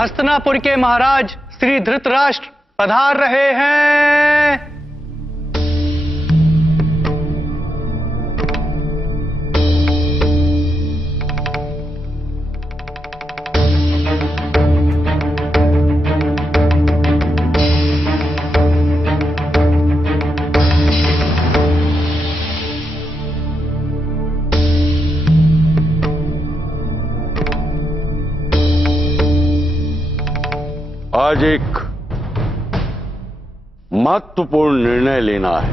हस्तिनापुर के महाराज श्री धृतराष्ट्र पधार रहे हैं। आज एक महत्वपूर्ण निर्णय लेना है।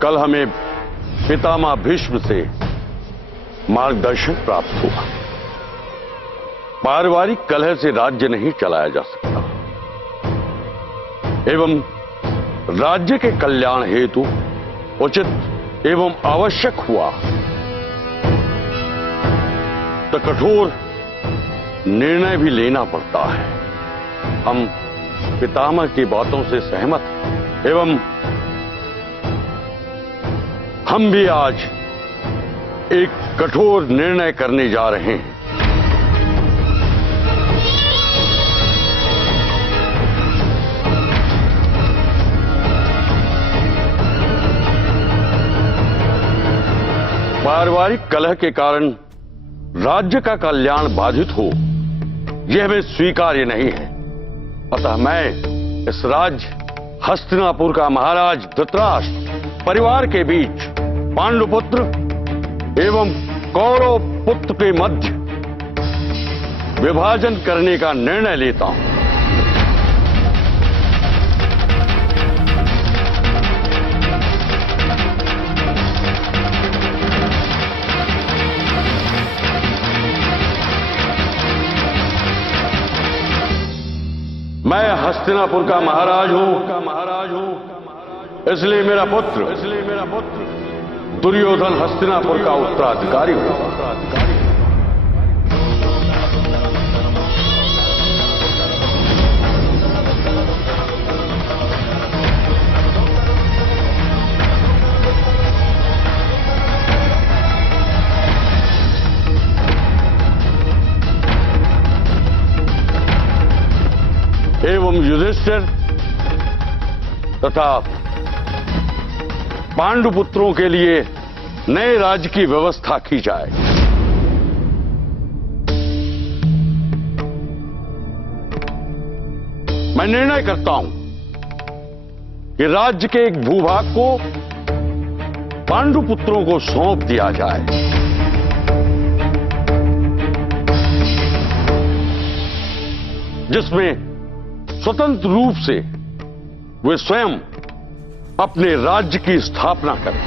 कल हमें पितामह भीष्म से मार्गदर्शन प्राप्त हुआ। पारिवारिक कलह से राज्य नहीं चलाया जा सकता एवं राज्य के कल्याण हेतु उचित एवं आवश्यक हुआ तो कठोर निर्णय भी लेना पड़ता है। हम पितामह की बातों से सहमत हैं एवं हम भी आज एक कठोर निर्णय करने जा रहे हैं। पारिवारिक कलह के कारण राज्य का कल्याण बाधित हो, यह हमें स्वीकार्य नहीं है। अतः मैं इस राज्य हस्तिनापुर का महाराज धृतराष्ट्र परिवार के बीच पांडुपुत्र एवं कौरव पुत्र के मध्य विभाजन करने का निर्णय लेता हूं। मैं हस्तिनापुर का महाराज हूं, इसलिए मेरा पुत्र दुर्योधन हस्तिनापुर का उत्तराधिकारी होगा। एवं युधिष्ठिर तथा पांडुपुत्रों के लिए नए राज्य की व्यवस्था की जाए। मैं निर्णय करता हूं कि राज्य के एक भूभाग को पांडुपुत्रों को सौंप दिया जाए। जिसमें स्वतंत्र रूप से वे स्वयं अपने राज्य की स्थापना करें।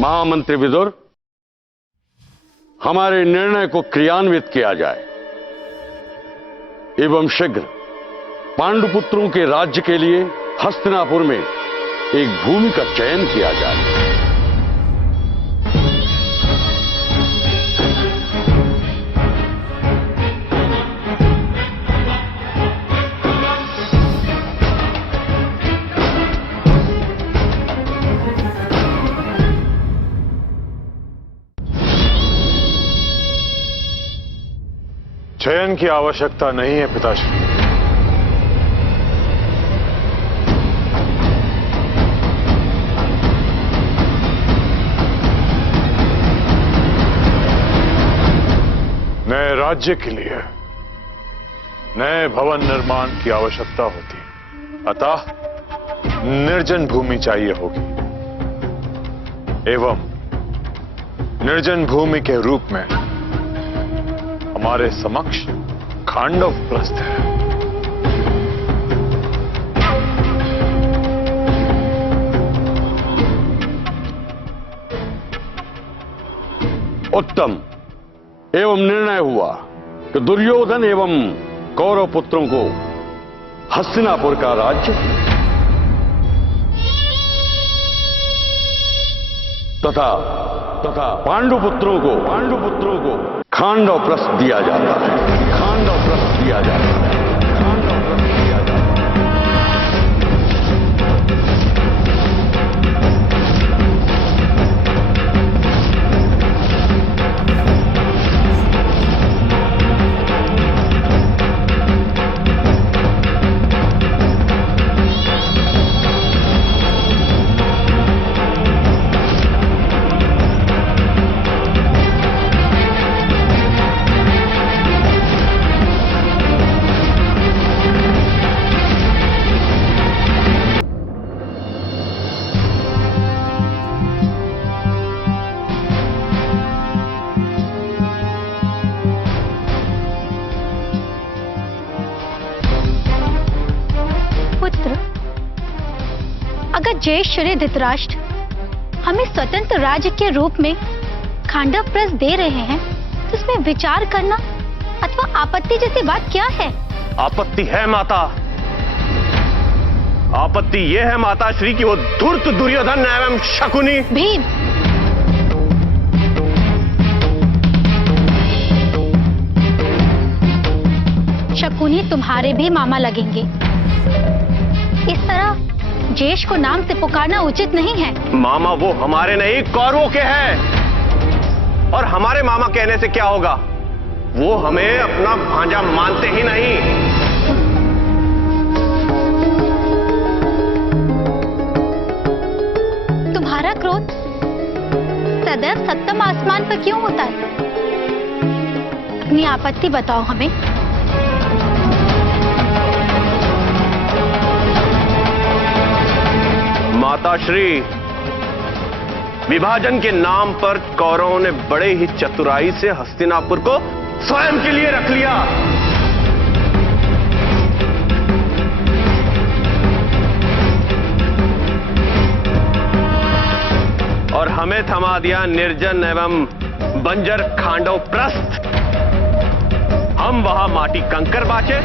महामंत्री विदुर, हमारे निर्णय को क्रियान्वित किया जाए एवं शीघ्र पांडुपुत्रों के राज्य के लिए हस्तिनापुर में एक भूमि का चयन किया जाए। चयन की आवश्यकता नहीं है पिताश्री। नए राज्य के लिए नए भवन निर्माण की आवश्यकता होती, अतः निर्जन भूमि चाहिए होगी एवं निर्जन भूमि के रूप में हमारे समक्ष खांडव प्रस्थ है। उत्तम। एवं निर्णय हुआ कि दुर्योधन एवं कौरव पुत्रों को हस्तिनापुर का राज्य तथा पांडुपुत्रों को खांडवप्रस्थ दिया जाता है। खांडवप्रस्थ दिया जाता है। खांडवप्रस्थ दिया जाता है। अगर जयेश्वरी धृतराष्ट्र हमें स्वतंत्र राज्य के रूप में खांडवप्रस्थ दे रहे हैं तो इसमें विचार करना अथवा आपत्ति जैसी बात क्या है? आपत्ति है माता। आपत्ति यह है माता श्री कि वो धूर्त दुर्योधन एवं शकुनी भीम, शकुनी तुम्हारे भी मामा लगेंगे। इस तरह जयेश को नाम से पुकारना उचित नहीं है। मामा वो हमारे नहीं कौरवों के हैं। और हमारे मामा कहने से क्या होगा? वो हमें अपना भांजा मानते ही नहीं। तुम्हारा क्रोध सदैव सप्तम आसमान पर क्यों होता है? अपनी आपत्ति बताओ हमें। माताश्री, विभाजन के नाम पर कौरवों ने बड़े ही चतुराई से हस्तिनापुर को स्वयं के लिए रख लिया। और हमें थमा दिया निर्जन एवं बंजर खांडवप्रस्थ। हम वहां माटी कंकर बाचे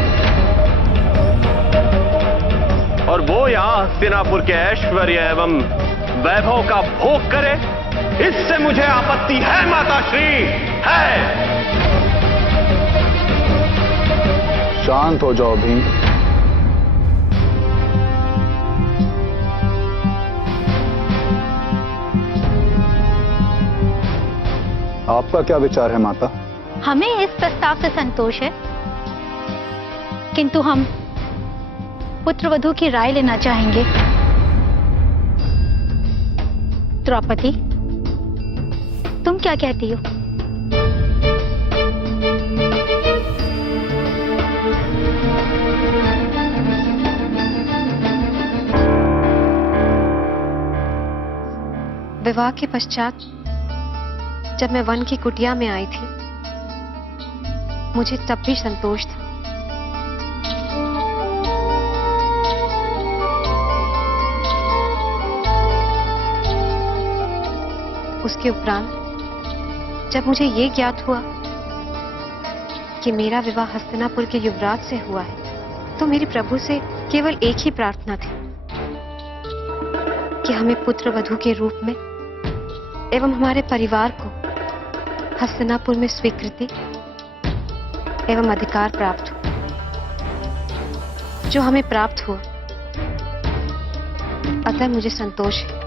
और वो यहां हस्तिनापुर के ऐश्वर्य एवं वैभव का भोग करे। इससे मुझे आपत्ति है माताश्री, है। शांत हो जाओ भीम। आपका क्या विचार है माता? हमें इस प्रस्ताव से संतोष है, किंतु हम पुत्रवधू की राय लेना चाहेंगे। द्रौपदी, तुम क्या कहती हो? विवाह के पश्चात जब मैं वन की कुटिया में आई थी, मुझे तब भी संतोष था। उसके उपरांत जब मुझे ये ज्ञात हुआ कि मेरा विवाह हस्तिनापुर के युवराज से हुआ है, तो मेरे प्रभु से केवल एक ही प्रार्थना थी कि हमें पुत्र वधू के रूप में एवं हमारे परिवार को हस्तिनापुर में स्वीकृति एवं अधिकार प्राप्त हो, जो हमें प्राप्त हुआ। अतः मुझे संतोष है।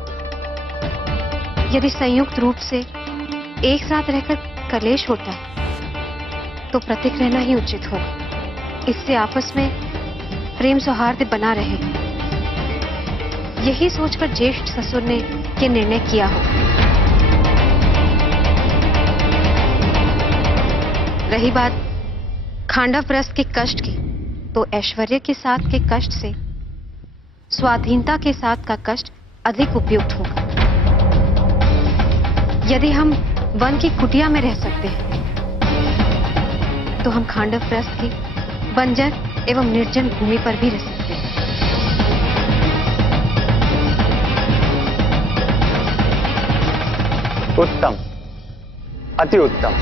यदि संयुक्त रूप से एक साथ रहकर कलेश होता है तो पृथक रहना ही उचित होगा। इससे आपस में प्रेम सौहार्द बना रहे। यही सोचकर ज्येष्ठ ससुर ने ये निर्णय किया होगा। रही बात खांडवप्रस्थ के कष्ट की, तो ऐश्वर्य के साथ के कष्ट से स्वाधीनता के साथ का कष्ट अधिक उपयुक्त होगा। यदि हम वन की कुटिया में रह सकते हैं तो हम खांडवप्रस्थ की बंजर एवं निर्जन भूमि पर भी रह सकते हैं। उत्तम, अति उत्तम।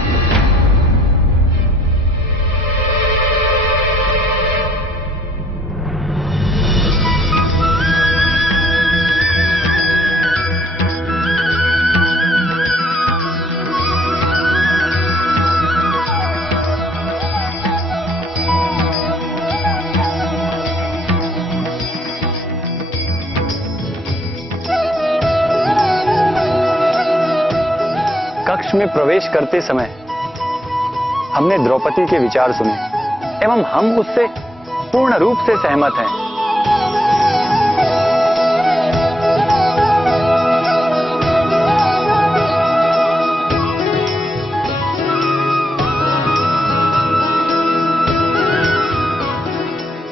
कक्ष में प्रवेश करते समय हमने द्रौपदी के विचार सुने एवं हम उससे पूर्ण रूप से सहमत हैं।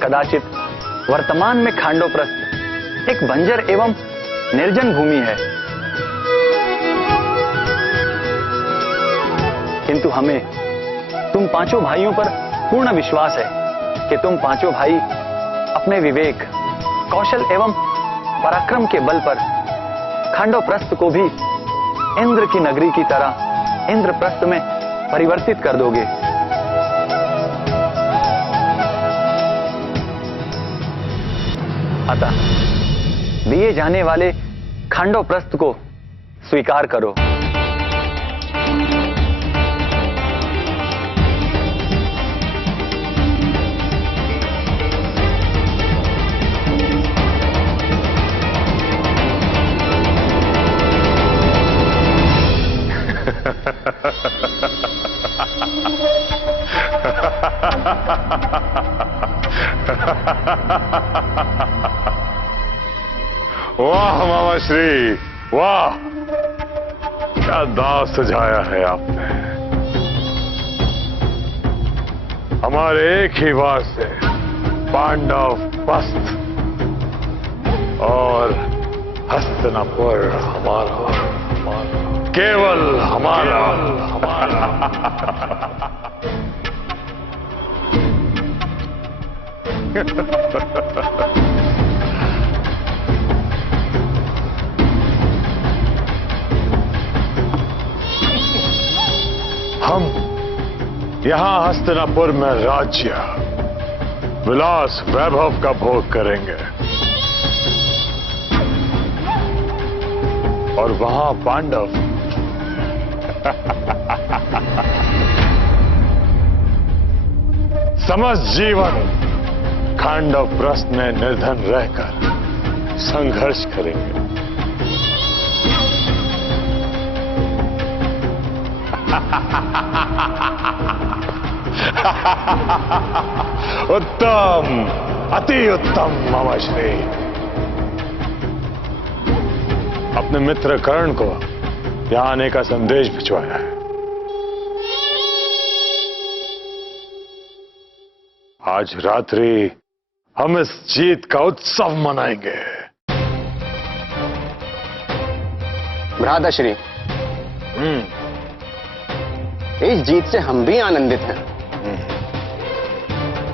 कदाचित वर्तमान में खांडोप्रस्थ एक बंजर एवं निर्जन भूमि है, किंतु हमें तुम पांचों भाइयों पर पूर्ण विश्वास है कि तुम पांचों भाई अपने विवेक, कौशल एवं पराक्रम के बल पर खांडोप्रस्थ को भी इंद्र की नगरी की तरह इंद्रप्रस्थ में परिवर्तित कर दोगे। अतः दिए जाने वाले खांडोप्रस्थ को स्वीकार करो। वाह मामा श्री, वाह, क्या दाव सजाया है आपने। हमारे एक ही बात से पांडव पस्त और हस्तिनापुर हमारा, केवल हमारा। हम यहां हस्तिनापुर में राज्य, विलास, वैभव का भोग करेंगे और वहां पांडव समस्त जीवन खांडवप्रस्थ में निर्धन रहकर संघर्ष करेंगे। उत्तम, अति उत्तम मामाश्री। अपने मित्र कर्ण को यहां आने का संदेश भिजवाया है। आज रात्रि हम इस जीत का उत्सव मनाएंगे। भ्राताश्री, इस जीत से हम भी आनंदित हैं,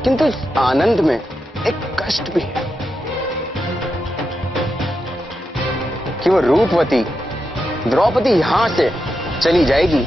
किंतु इस आनंद में एक कष्ट भी है कि वो रूपवती द्रौपदी यहां से चली जाएगी